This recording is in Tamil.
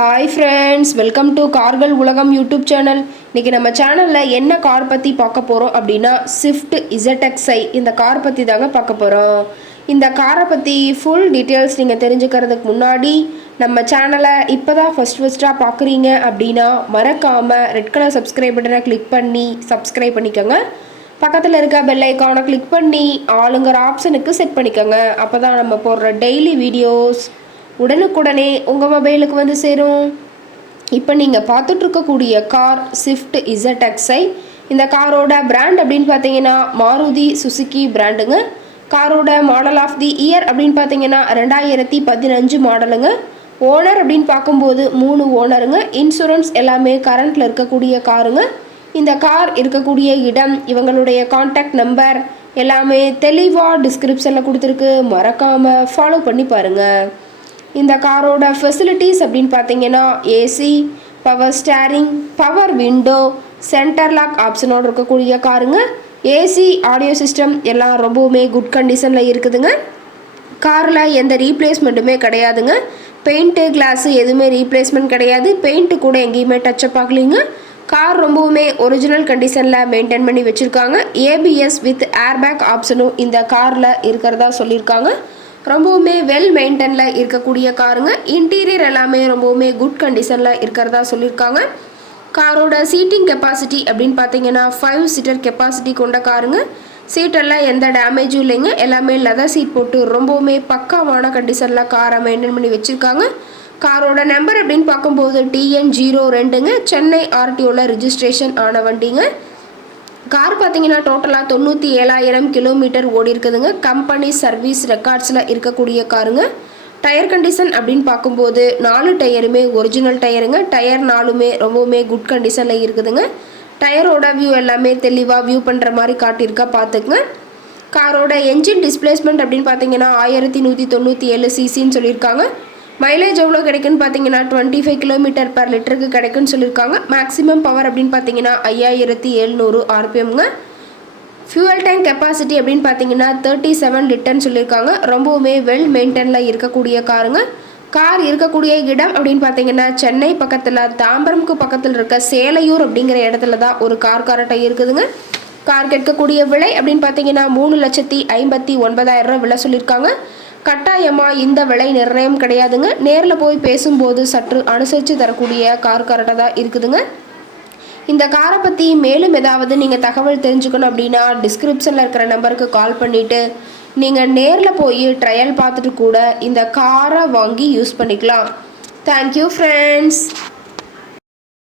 ஹாய் ஃப்ரெண்ட்ஸ், வெல்கம் டு கார்கள் உலகம் யூடியூப் சேனல். இன்றைக்கி நம்ம சேனலில் என்ன கார் பற்றி பார்க்க போகிறோம் அப்படின்னா ஸ்விஃப்ட் ZXi இந்த கார் பற்றி தாங்க பார்க்க போகிறோம். இந்த காரை பற்றி ஃபுல் டீட்டெயில்ஸ் நீங்கள் தெரிஞ்சுக்கிறதுக்கு முன்னாடி நம்ம சேனலை இப்போ தான் ஃபஸ்ட்டாக பார்க்குறீங்க அப்படின்னா மறக்காமல் ரெட் கலர் சப்ஸ்கிரைப் பட்டனை கிளிக் பண்ணி சப்ஸ்கிரைப் பண்ணிக்கோங்க. பக்கத்தில் இருக்க பெல் ஐக்கானை கிளிக் பண்ணி ஆளுங்கிற ஆப்ஷனுக்கு செட் பண்ணிக்கோங்க. அப்போ தான் நம்ம போடுற டெய்லி வீடியோஸ் உடனுக்குடனே உங்கள் மொபைலுக்கு வந்து சேரும். இப்போ நீங்கள் பார்த்துட்ருக்கக்கூடிய கார் ஸ்விஃப்ட் ZXi. இந்த காரோட பிராண்ட் அப்படின்னு பார்த்தீங்கன்னா மாருதி சுசுகி பிராண்டுங்க. காரோட மாடல் ஆஃப் தி இயர் அப்படின்னு பார்த்தீங்கன்னா 2015 மாடலுங்க. ஓனர் அப்படின்னு பார்க்கும்போது 3 ஓனருங்க. இன்சூரன்ஸ் எல்லாமே கரண்ட்டில் இருக்கக்கூடிய காருங்க. இந்த கார் இருக்கக்கூடிய இடம், இவங்களுடைய கான்டாக்ட் நம்பர் எல்லாமே தெளிவாக டிஸ்கிரிப்ஷனில் கொடுத்துருக்கு. மறக்காமல் ஃபாலோ பண்ணி பாருங்கள். இந்த காரோட ஃபெசிலிட்டிஸ் அப்படின்னு பார்த்தீங்கன்னா AC, power steering, power window, centre lock ஆப்ஷனோடு இருக்கக்கூடிய காருங்க. ஏசி, ஆடியோ சிஸ்டம் எல்லாம் ரொம்பவுமே குட் கண்டிஷனில் இருக்குதுங்க. காரில் எந்த ரீப்ளேஸ்மெண்ட்டுமே கிடையாதுங்க. பெயிண்ட்டு, கிளாஸு எதுவுமே ரீப்ளேஸ்மெண்ட் கிடையாது. பெயிண்ட்டு கூட எங்கேயுமே டச்சப் ஆகலைங்க. கார் ரொம்பவுமே ஒரிஜினல் கண்டிஷனில் மெயின்டைன் பண்ணி வச்சுருக்காங்க. ABS வித் ஏர்பேக் ஆப்ஷனும் இந்த காரில் இருக்கிறதா சொல்லியிருக்காங்க. ரொம்பவுமே வெல் மெயின்டெனில் இருக்கக்கூடிய காருங்க. இன்டீரியர் எல்லாமே ரொம்பவுமே குட் கண்டிஷனில் இருக்கிறதா சொல்லியிருக்காங்க. காரோட சீட்டிங் கெப்பாசிட்டி அப்படின்னு பார்த்தீங்கன்னா 5 சீட்டர் கெப்பாசிட்டி கொண்ட காருங்க. சீட்டெல்லாம் எந்த டேமேஜும் இல்லைங்க. எல்லாமே லெதர் சீட் போட்டு ரொம்பவுமே பக்காவான கண்டிஷனில் காரை மெயின்டைன் பண்ணி வச்சுருக்காங்க. காரோட நம்பர் அப்படின்னு பார்க்கும்போது TN02ங்க. சென்னை RTOவில் ரிஜிஸ்ட்ரேஷன் ஆன வண்டிங்க. கார் பார்த்தீங்கன்னா டோட்டலாக 97,000 கிலோமீட்டர் ஓடி இருக்குதுங்க. கம்பெனி சர்வீஸ் ரெக்கார்ட்ஸில் இருக்கக்கூடிய காருங்க. டயர் கண்டிஷன் அப்படின்னு பார்க்கும்போது 4 டயருமே ஒரிஜினல் டயருங்க. டயர் 4மே ரொம்பவுமே குட் கண்டிஷனில் இருக்குதுங்க. டயரோட வியூ எல்லாமே தெளிவாக வியூ பண்ணுற மாதிரி காட்டியிருக்கா பார்த்துக்குங்க. காரோட என்ஜின் டிஸ்பிளேஸ்மெண்ட் அப்படின்னு பார்த்தீங்கன்னா 1197 சிசின்னு சொல்லியிருக்காங்க. மைலேஜ் எவ்வளோ கிடைக்குன்னு பார்த்தீங்கன்னா 25 கிலோமீட்டர் பர் லிட்டருக்கு கிடைக்குன்னு சொல்லியிருக்காங்க. மேக்ஸிமம் பவர் அப்படின்னு பார்த்தீங்கன்னா 5700 RPMங்க. ஃபியூவல் டேங்க் கெப்பாசிட்டி அப்படின்னு பார்த்தீங்கன்னா 37 லிட்டர்னு சொல்லியிருக்காங்க. ரொம்பவுமே வெல் மெயின்டெனில் இருக்கக்கூடிய காருங்க. கார் இருக்கக்கூடிய இடம் அப்படின்னு பார்த்தீங்கன்னா சென்னை பக்கத்தில் தாம்பரம்க்கு பக்கத்தில் இருக்க சேலையூர் அப்படிங்கிற இடத்துல தான் ஒரு கார் கரெக்டாக இருக்குதுங்க. கார் கேட்கக்கூடிய விலை அப்படின்னு பார்த்தீங்கன்னா 3,59,000 விலை சொல்லியிருக்காங்க. கட்டாயமாக இந்த விலை நிர்ணயம் கிடையாதுங்க. நேரில் போய் பேசும்போது சற்று அனுசரித்து தரக்கூடிய கார் கரெக்டாக தான் இருக்குதுங்க. இந்த காரை பற்றி மேலும் ஏதாவது நீங்கள் தகவல் தெரிஞ்சுக்கணும் அப்படின்னா டிஸ்கிரிப்ஷனில் இருக்கிற நம்பருக்கு கால் பண்ணிவிட்டு நீங்கள் நேரில் போய் ட்ரையல் பார்த்துட்டு கூட இந்த காரை வாங்கி யூஸ் பண்ணிக்கலாம். Thank you friends.